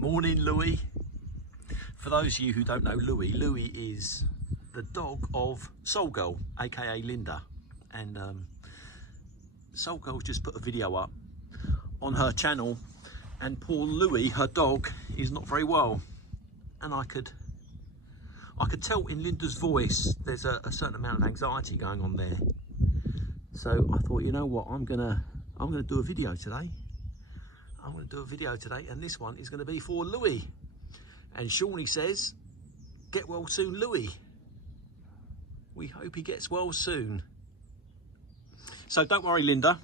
Morning, Louie. For those of you who don't know Louie, Louie is the dog of Soul Girl, aka Linda. And Soul Girl just put a video up on her channel, and poor Louie, her dog, is not very well. And I could tell in Linda's voice there's a certain amount of anxiety going on there. So I thought, you know what, I'm gonna do a video today. I'm going to do a video today, and this one is going to be for Louie. And Shawnee says, get well soon, Louie. We hope he gets well soon. So don't worry, Linda.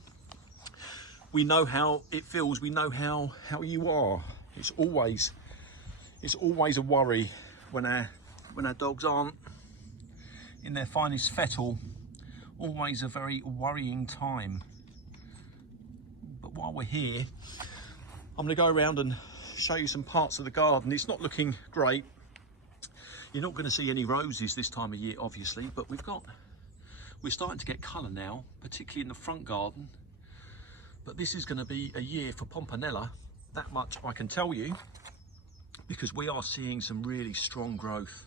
We know how it feels. We know how you are. It's always a worry when our dogs aren't in their finest fettle. Always a very worrying time. But while we're here, I'm going to go around and show you some parts of the garden. It's not looking great. You're not going to see any roses this time of year, obviously, but we're starting to get colour now, particularly in the front garden. But this is going to be a year for Pomponella. That much I can tell you, because we are seeing some really strong growth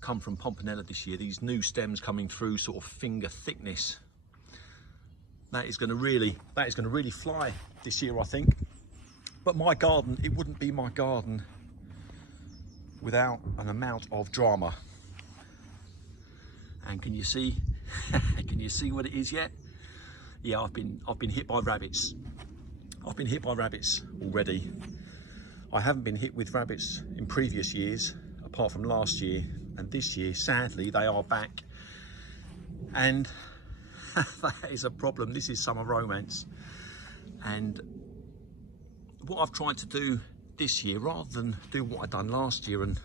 come from Pomponella this year. These new stems coming through, sort of finger thickness. That is going to really fly this year, I think. But my garden, it wouldn't be my garden without an amount of drama. And can you see? Can you see what it is yet? Yeah, I've been hit by rabbits. I've been hit by rabbits already. I haven't been hit with rabbits in previous years, apart from last year. And this year, sadly, they are back. And that is a problem. This is summer romance. And what I've tried to do this year, rather than do what I done last year and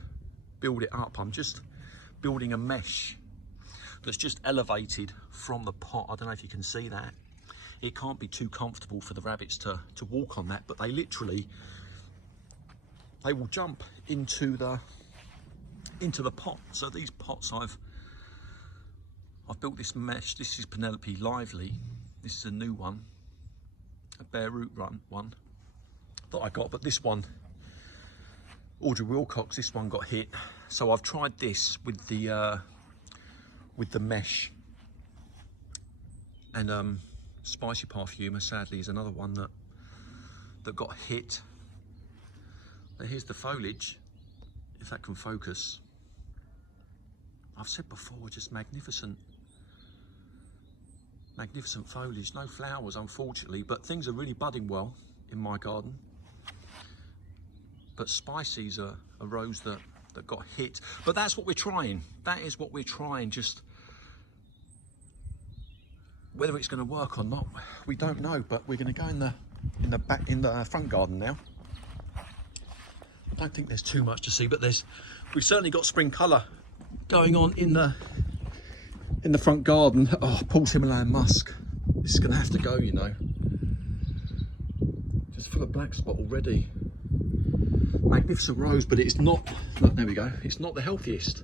build it up, I'm just building a mesh that's just elevated from the pot. I don't know if you can see that. It can't be too comfortable for the rabbits to walk on that, but they will jump into the pot. So these pots, I've built this mesh. This is Penelope Lively. This is a new one, a bare root one that I got, but this one, Audrey Wilcox, this one got hit. So I've tried this with the mesh. And Spicy Parfumer, sadly, is another one that got hit. Now here's the foliage, if that can focus. I've said before, just magnificent foliage. No flowers, unfortunately, but things are really budding well in my garden. But Spicy's a rose that got hit. But that's what we're trying. That is what we're trying. Just whether it's going to work or not, we don't know. But we're going to go in the front garden now. I don't think there's too much to see, but we've certainly got spring colour going on in the front garden. Oh, Paul's Himalayan musk. This is going to have to go, you know. Just full of black spot already. Magnificent rose, but it's not. Look, there we go. It's not the healthiest.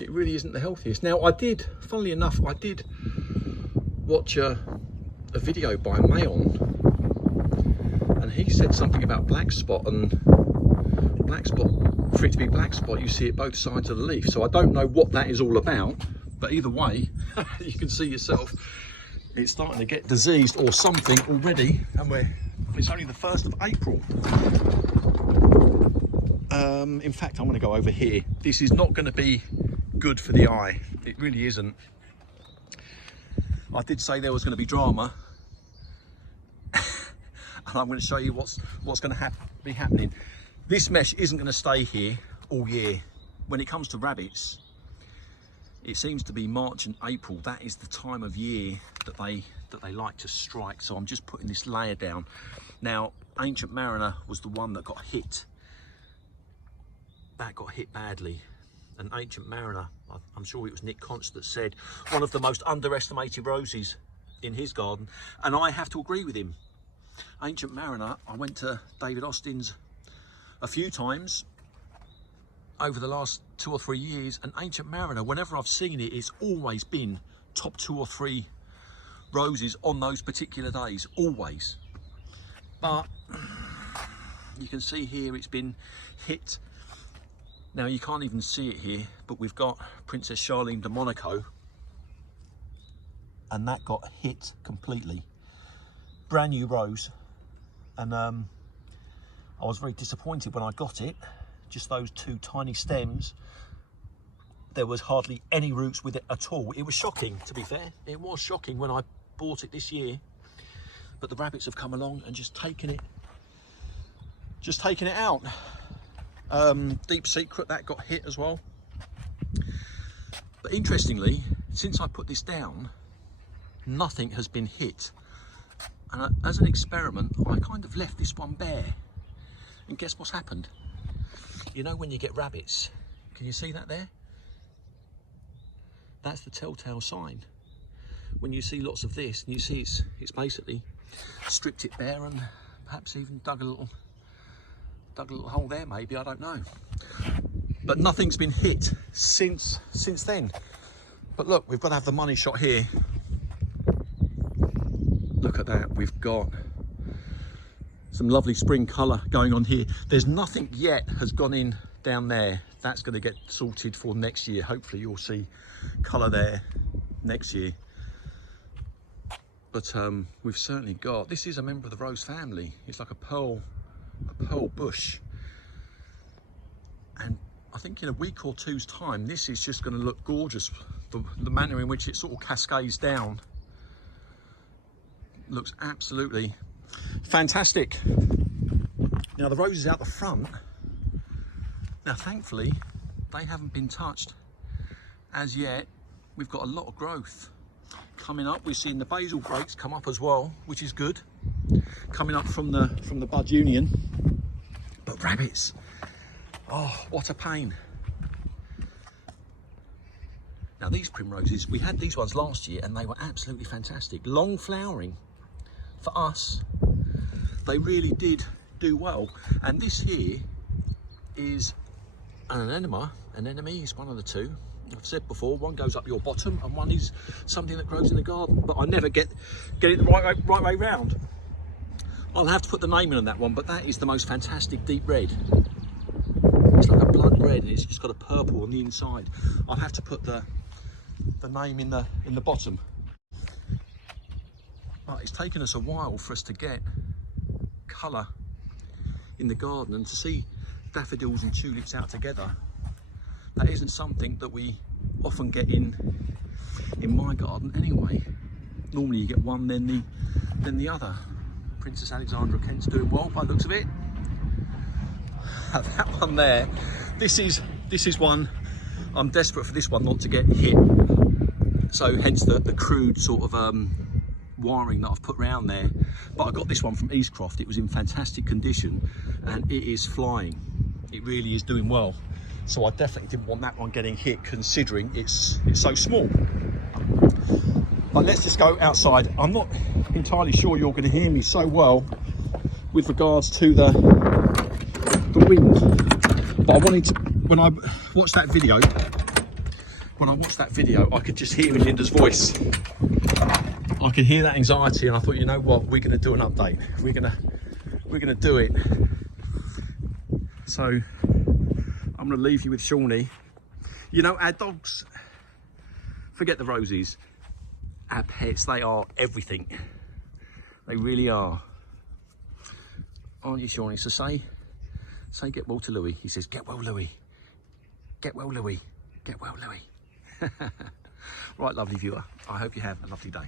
It really isn't the healthiest. Now, funnily enough, I did watch a video by Mayon, and he said something about black spot, and black spot, for it to be black spot, you see it both sides of the leaf. So I don't know what that is all about, but either way, you can see yourself, it's starting to get diseased or something already, and it's only the 1st of April. In fact, I'm going to go over here. This is not going to be good for the eye. It really isn't. I did say there was going to be drama, and I'm going to show you what's going to be happening. This mesh isn't going to stay here all year. When it comes to rabbits, it seems to be March and April. That is the time of year that they like to strike. So I'm just putting this layer down. Now, Ancient Mariner was the one that got hit. That got hit badly. And Ancient Mariner, I'm sure it was Nick Conch that said, one of the most underestimated roses in his garden. And I have to agree with him. Ancient Mariner, I went to David Austin's a few times over the last 2 or 3 years, and Ancient Mariner, whenever I've seen it, it's always been top 2 or 3 roses on those particular days, always. But You can see here it's been hit. Now you can't even see it here, but we've got Princess Charlene de Monaco, and that got hit completely. Brand new rose, and I was very disappointed when I got it. Just those two tiny stems. There was hardly any roots with it at all. It was shocking, to be fair. It was shocking when I bought it this year, but the rabbits have come along and just taken it out. Deep Secret, that got hit as well. But interestingly, since I put this down, nothing has been hit. And as an experiment, I kind of left this one bare. And guess what's happened? You know when you get rabbits, can you see that there? That's the telltale sign. When you see lots of this, and you see it's basically stripped it bare and perhaps even dug a little hole there, maybe, I don't know. But nothing's been hit since then. But look, we've got to have the money shot here. Look at that, we've got some lovely spring colour going on here. There's nothing yet has gone in down there. That's going to get sorted for next year. Hopefully you'll see colour there next year. But we've certainly got, this is a member of the rose family. It's like a pearl bush. And I think in a week or two's time, this is just going to look gorgeous. The manner in which it sort of cascades down looks absolutely fantastic. Now the roses out the front, now thankfully they haven't been touched as yet. We've got a lot of growth coming up. We're seeing the basil breaks come up as well, which is good, coming up from the bud union. But rabbits, oh, what a pain. Now these primroses, we had these ones last year and they were absolutely fantastic. Long flowering. For us, they really did do well. And this here is an anemone is one of the two. I've said before, one goes up your bottom and one is something that grows in the garden, but I never get it the right way round. I'll have to put the name in on that one, but that is the most fantastic deep red. It's like a blood red and it's just got a purple on the inside. I'll have to put the name in the bottom. But it's taken us a while for us to get colour in the garden, and to see daffodils and tulips out together, that isn't something that we often get in my garden anyway. Normally you get one then the other. Princess Alexandra Kent's doing well by the looks of it. That one there, this is one, I'm desperate for this one not to get hit, so hence the crude sort of wiring that I've put around there. But I got this one from Eastcroft. It was in fantastic condition and it is flying. It really is doing well. So I definitely didn't want that one getting hit, considering it's so small. But let's just go outside. I'm not entirely sure you're going to hear me so well with regards to the wind. But I wanted to, when I watched that video, I could just hear in Linda's voice. I could hear that anxiety, and I thought, you know what, we're going to do an update. We're going to do it. So I'm going to leave you with Shawnee. You know, our dogs, forget the roses, our pets, they are everything. They really are. Aren't you, Shawnee? So say get well to Louie. He says, get well, Louie. Get well, Louie. Get well, Louie. Right, lovely viewer. I hope you have a lovely day.